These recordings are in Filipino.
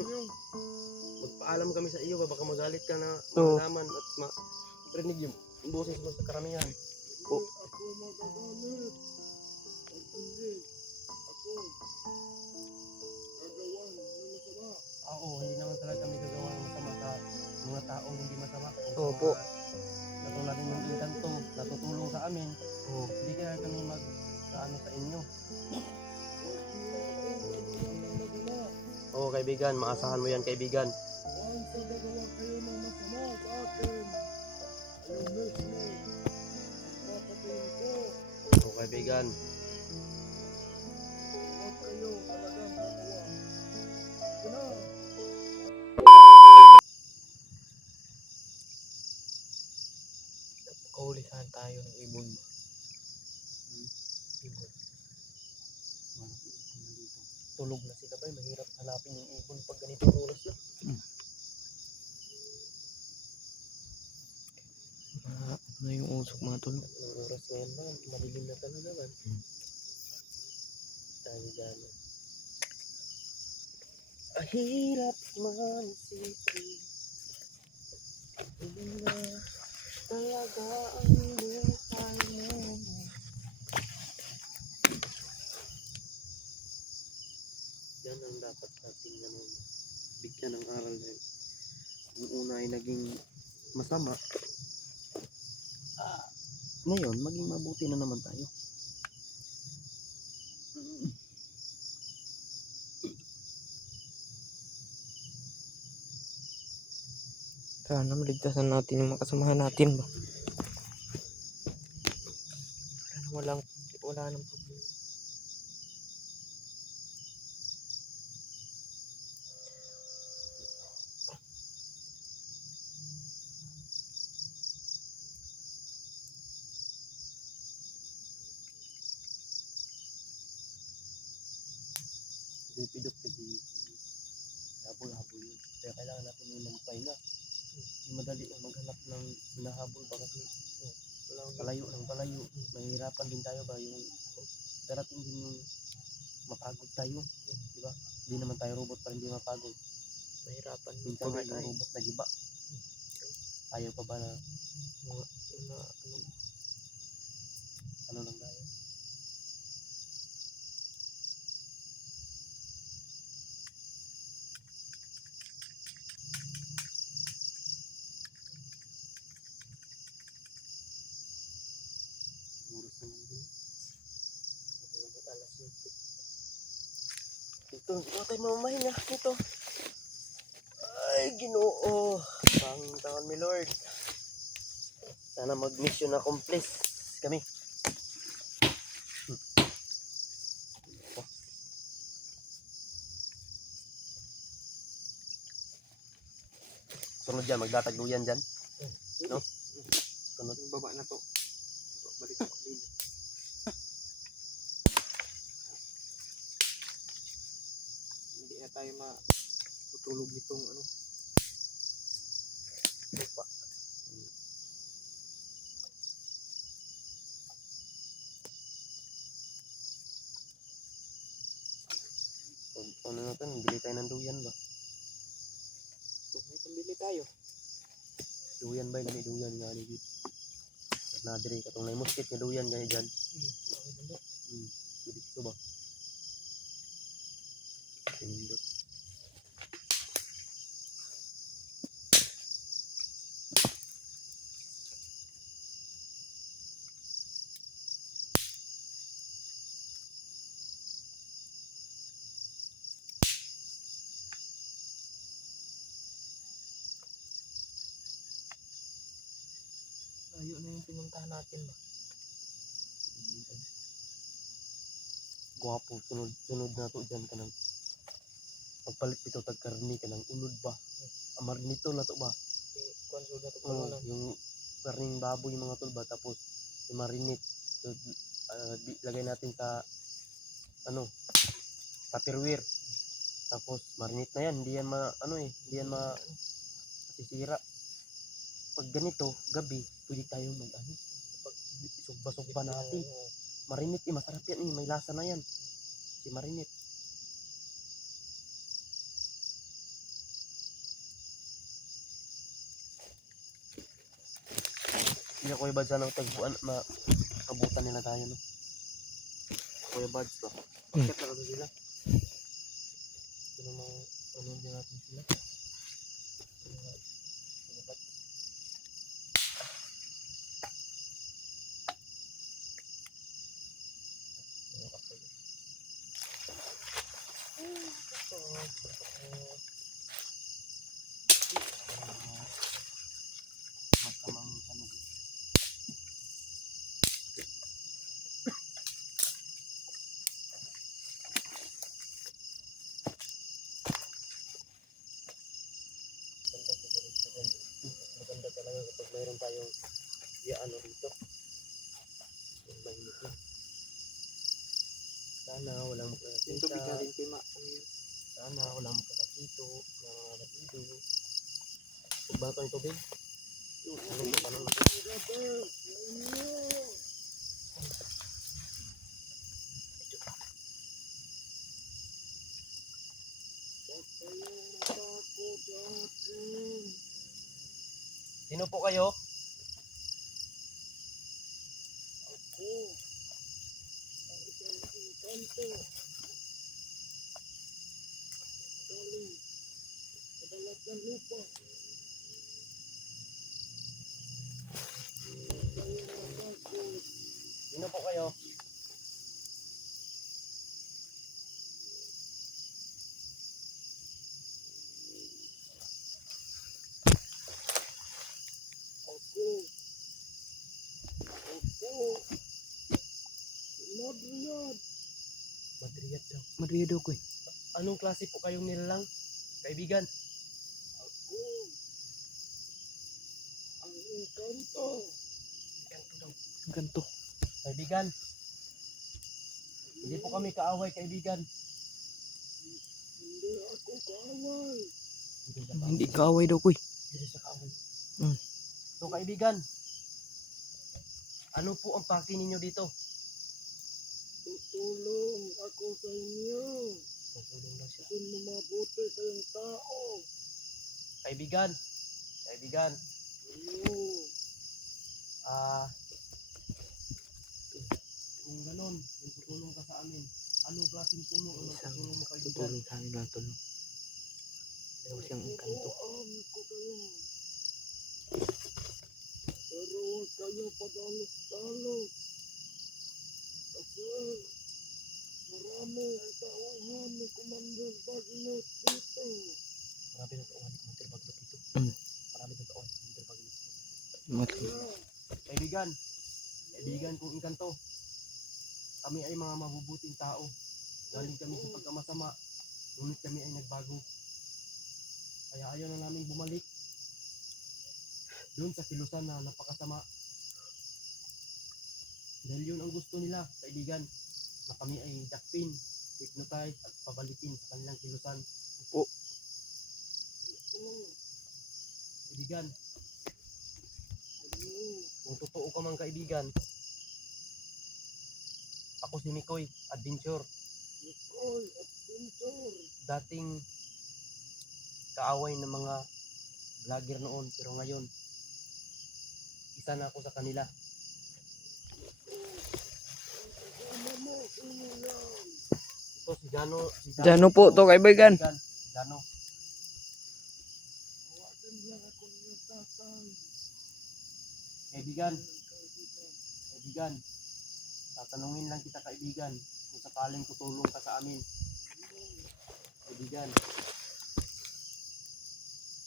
yung magpaalam kami sa iyo, baka magalit ka na Oo. malaman at marinig yung boses mo sa karamihan. Ako magagalit. Pag hindi, ako gagawan ng masama. Hindi naman talaga kami gagawa ng masama sa mga taong hindi masama. Kung Opo. katulad ng inkanto, natutulong sa amin, Oo. hindi kaya kami mag-ano sa inyo. Oo kaibigan, maasahan mo yan kaibigan. Once na gagawa kayo ng masama sa akin, kayo mismo, magpapatayin ko. Oo kaibigan. Huwag kayo talagang gagawa. Ito na. Kaulihan tayo ng ibon ba? Ibon. Tulog na sila ba? Mahirap hanapin yung ibon pag ganitong oras na. Ano yung usok mga tol? Anong oras ngayon ba? Madilim na talaga ba? Tayo dyan. Ahirap man isipin. Hindi na talaga ang buhay mo. Yan ang dapat nating bigyan ng aral na yun. Yung una ay naging masama. Ngayon, maging mabuti na naman tayo. Sana maligtasan natin yung mga kasamahan natin ba? Wala nang problema. Hindi pidot kasi habol-habol yun. Kaya kailangan natin yung magpahinga. Hindi madali ang maghanap ng hinahabol ba kasi palayo ng palayo. Mahirapan din tayo ba yung darating din yung mapagod tayo. Diba? Hindi naman tayo robot para hindi mapagod. Mahirapan. Minsan nga yung robot na giba. Ayaw pa ba na ano lang tayo? Oras naman din. Alas 7. Ito, hindi tayo mamahinga dito. Ay, Ginoo. Panginoon mi Lord. Sana mag-mission accomplish kami. Sunod dyan, magdatagluyan dyan. No? Sunod. Baba na to. Balik ako din. Hindi na tayo matutulog nitong lupa. Ano natin, bili tayo ng duyan ba? May pambili tayo. Duyan ba? Gani duyan nga ni Git. Nadiri, katong na musket nga duyan gani dyan. Bili ito ba? Pinindot. Layo na yung pinuntahan natin ba? Guwapo, sunod na to dyan ka ng pagpalit ito tagkarni ka ng unod ba? Amar nito na to ba? Kwanso na to Yung karning baboy mga tol ba? Tapos i-marinate. So, lagay natin sa tupperware. Tapos marinate na yan. Hindi yan hindi yan masisira. Pag ganito, gabi, pwede tayo pag isugba-sugba natin. Marinate masarap yan may lasa na yan. Si marinate. Hindi Kuya Bads, sana tagpuan, abutan nila tayo, no? Kuya Bads ba? Bakit na kasi sila? Ito namang, ano din natin sila? Kuya Bads. Ano ka pa yun? Masamang ano. Maganda talaga kapag mayroon tayong ano dito. Yung mainit na. Sana walang makakakita. Sana walang makakakito na mga batido. Huwag ba ito yung tubig? Ano ba tanong? Sino po kayo? Sino po kayo? Madriyad daw. Madriyad ko eh. Anong klase po kayong nilalang? Kaibigan? Encanto daw. Ang ganto. Kaibigan? Hindi po kami kaaway, kaibigan. Hindi ako kaaway. Hindi kaaway daw ko eh. Hindi siya kaaway. Mm. So, kaibigan, ano po ang paki ninyo dito? Tutulong ako sa inyo. Tutulong na siya. Kung mabuti kayong tao. Kaibigan, Ayun. kung ganon, kung tutulong ka sa amin, anong klaseng tulong ang tutulong mo, kaibigan? Tutulong sa amin lang tulong. Pero siyang engkanto. Tuturuan ko kayo. Pero huwag kayo padalos-dalos. Kasi marami ang tauhan ni Commander Bagnot dito. Marami ng tauhan ni Commander Bagnot dito. Mm. Marami ng tauhan ni Commander Bagnot dito. Kaya Kaibigan kong engkanto, kami ay mga mabubuting tao. Galing kami sa pagkamasama, ngunit kami ay nagbago. Kaya ayaw na namin bumalik doon sa kilusan na napakasama. Dahil yun ang gusto nila, kaibigan, na kami ay dakpin, hypnotize at pabalikin sa kanilang kilusan. Opo. Kaibigan, kung totoo ka mang kaibigan, ako si Mikoy, Adventure, Nicole at Pintor. dating kaaway ng mga vlogger noon, pero ngayon isa na ako sa kanila. Ano mo, sino yan? Ito si Jano. Jano po to, kaibigan. Jano. Tawagan lang ako ng tatay. Kaibigan, tatanungin lang kita, kaibigan, kung sakaling tutulong ka sa amin. Kaibigan,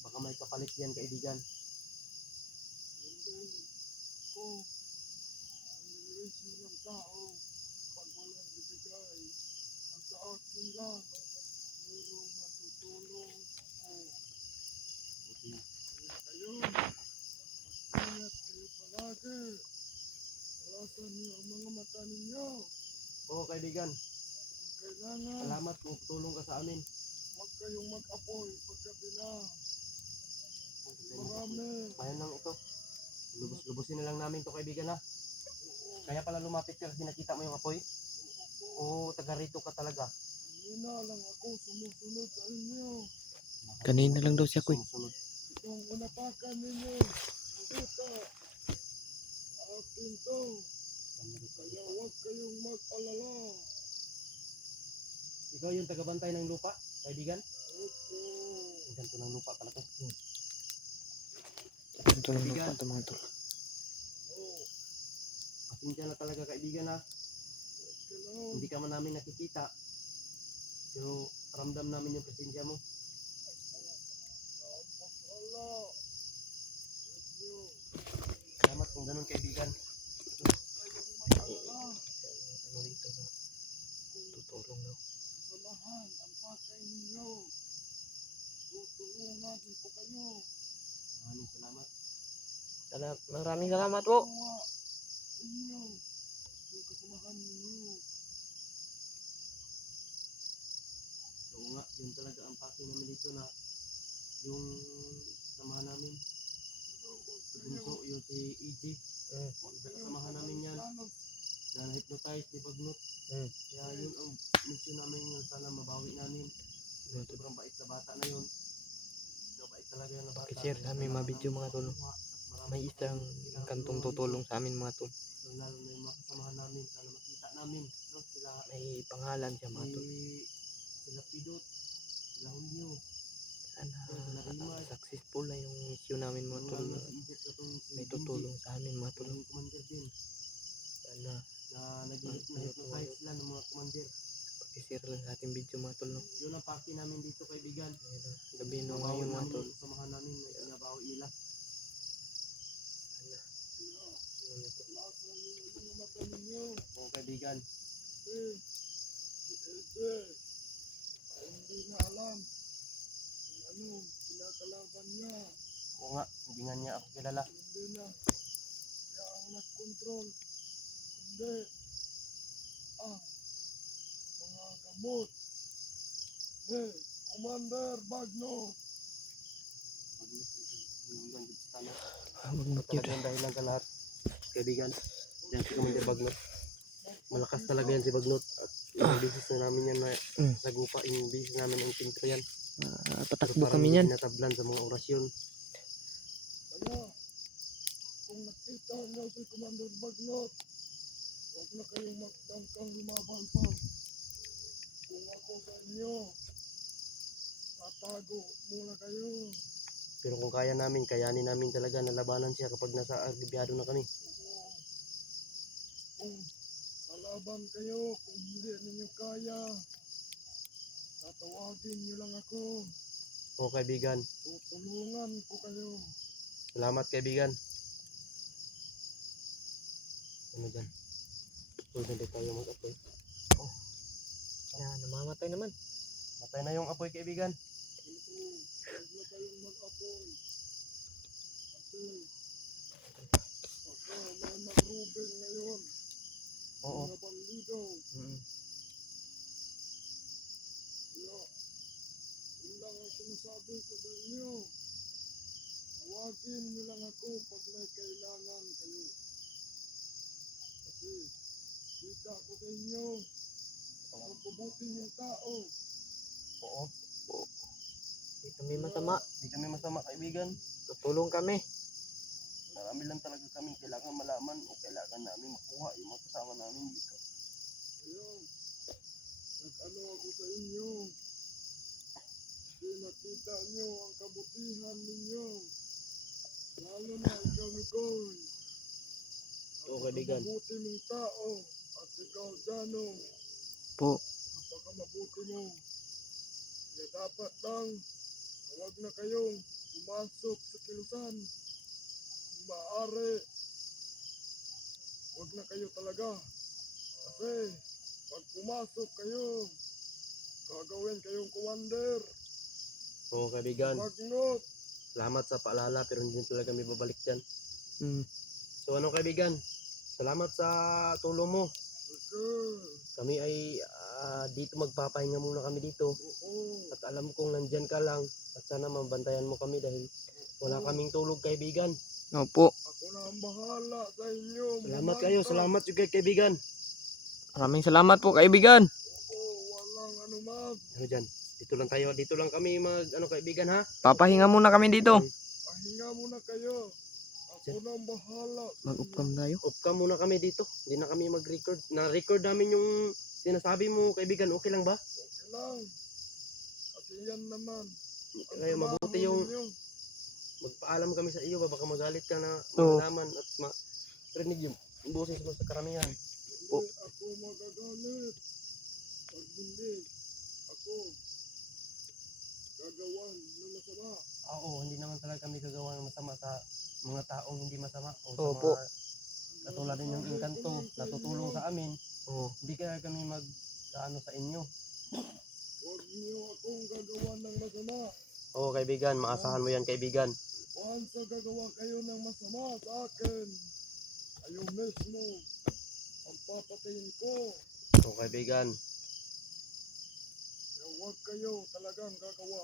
baka may kapalit yan, kaibigan. Ko, ang irisyo ng tao, pag walang ibigay, ang sa akin lang, mayroong matutulong ko. Buti. Kayo, mag-ingat kayo palagi. Alasan niyo ang mga mata ninyo. Oo, kaibigan, Kung kailangan, salamat kung tutulong ka sa amin. huwag kayong mag-apoy paggabi na. Marami. Bayan lang ito. Lubos-lubusin na lang namin to, kaibigan, ha. Kaya pala lumapit ka kasi nakita mo yung apoy. Oo, taga rito ka talaga. Kanina lang ako sumusunod sa inyo. Kanina lang daw siya ko eh. Sumusunod. Itong unapakan ninyo. Ang kita. Akin to. Kaya huwag kayong mag-alala. Ikaw yung tagabantay ng lupa, kaibigan? Opo. Ganito ng lupa pala to. Ito lang Kaibigan. lupa ito mga tol. Oh, Pasensya na talaga kaibigan ha. okay lang. Hindi ka man namin nakikita. Pero ramdam namin yung presensya mo. Napakala. Inyo. Salamat kung ganun kaibigan. Kayong mag-alala. Ano dito na tutulong na. Samahan ang pakay ninyo. Tutulungan ko kayo. Maraming salamat. Maraming salamat po. Tuwa inyo. Yung kasamahan ninyo. Oo nga, yun talaga ang pake namin dito na yung samahan namin. Si Bunso, yung si EJ. Kasamahan namin yan. Na na-hypnotize ni Bagnot. Kaya yun ang mission namin yun. Sana mabawi namin. Sobrang bait na bata na yun. Mabait talaga yung na bata. Pakishare sa amin mga video mga tol. May isang kantong tutulong sa amin mga tol. So, lalo na yung mga kasamahan namin. Sana makita namin. No? Sila, May pangalan siya mga tol. sila Pidot. Sila Julio. Sana successful na yung mission namin mga tol. Lalo na si Egypt na tong si May Benji. tutulong sa amin mga tol. Yung commander din. Sana Na nag-hypnotize sila ng mga commander. pakishare lang sa ating video mga tol. No? Yun ang pake namin dito kaibigan. Gabi no Mabawi ngayon mga namin tol. yung kasamahan namin na inabawi nila. Lasa niyo yung mga mata ninyo. Oo kaibigan. Kasi si LJ ay hindi na alam kung anong kinakalaban niya. Oo nga, hindi nga niya ako kilala. Hindi na siya ang nag-control. Kundi ang mga gamot. Hey, Commander Bagnot. Bagnot yun. Talagang dahilan sa lahat. Kaibigan, yan si Commander Bagnot. Malakas talaga yan si Bagnot. At yung business na namin yan na sagupa, yung business namin ang pinto yan. Patakbo kami yan. Natablan sa mga orasyon. Kaya, kung nakita niyo si Commander Bagnot, huwag na kayong magtangkang lumaban pa. Kung ako sa inyo, tatago muna kayo. Pero kung kaya namin, kayanin namin talaga na labanan siya kapag nasa arbibyado na kami. Oo. Kung lalaban kayo, kung hindi ninyo kaya, tatawagin niyo lang ako. Oo kaibigan, Tutulungan ko kayo. salamat kaibigan. Ano dyan? Huwag hindi tayo mag-apoy. Yan, namamatay naman. Matay na yung apoy kaibigan. Ito, huwag na kayong mag-apoy. Kasi, baka may mag-rubel ngayon. Oo. Mga bandido. Kaya, yun lang ang sinasabi ko sa inyo. Tawagin niyo lang ako pag may kailangan kayo. Kasi, kita ko sa inyo. Ang pabuting yung tao. Oo. Hindi kami masama. Hindi kami masama kaibigan. Tutulong kami. Marami lang talaga kami kailangan malaman o kailangan namin makuha yung mga kasama namin dito. Ayan. Nag-ano ako sa inyo. Kasi nakita nyo ang kabutihan ninyo. Lalo na ikaw, Nicole. Oo, kaibigan. Napakamabuti mong tao. At ikaw, Jano. Po. Napakamabuti mo. Kaya dapat lang, huwag na kayong pumasok sa kilusan. Kung maaari, huwag na kayo talaga. Kasi, pag pumasok kayo, gagawin kayong commander. Oo kaibigan. Bagnot. Salamat sa paalala pero hindi talaga kami babalik dyan. Mm. So ano kaibigan? Salamat sa tulong mo. Okay. Kami ay dito magpapahinga muna kami dito. Oo. At alam kong nandyan ka lang. At sana mabantayan mo kami dahil wala kaming tulog kaibigan. Opo. Ako na ang bahala sa inyo. Salamat kayo. Salamat juga kaibigan. Maraming salamat po kaibigan. Oo, walang anuman. Ano dyan? Dito lang tayo. Dito lang kami mag ano kaibigan ha. Papahinga muna kami dito. Pahinga muna kayo. At Ako nang bahala. Mag-upcam tayo. Off ka muna kami dito. Hindi na kami mag-record. Na-record namin yung sinasabi mo, kaibigan. Okay lang ba? Okay lang. Kasi yan naman. Ang Kaya mabuti trabaho yung ninyo. magpaalam kami sa iyo. Baka magalit ka na Oo. malaman at marinig yung boses mo sa karamihan. Hindi ako magagalit. Pag hindi, ako gagawan ng masama. Oo, hindi naman talaga kami gagawa ng masama sa mga taong hindi masama. O sa Opo. mga katulad din yung engkanto na tutulong sa amin. Oo. Hindi kaya kami mag-ano sa inyo. Huwag niyo akong gagawan ng masama. Oo kaibigan, maasahan mo yan kaibigan. Once na gagawa kayo ng masama sa akin, kayo mismo ang papatayin ko. Oo kaibigan. Kaya huwag kayo talagang gagawa.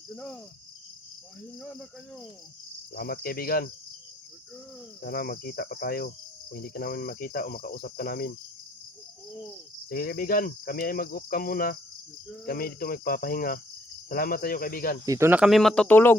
Sige na, mahinga na kayo. Salamat kaibigan. Sige, Sana magkita pa tayo. Kung hindi ka namin makita o makausap ka namin. oo, Sige kaibigan, kami ay mag-off ka muna. sige. Kami dito magpapahinga. Salamat sa iyo kaibigan. Dito na kami matutulog.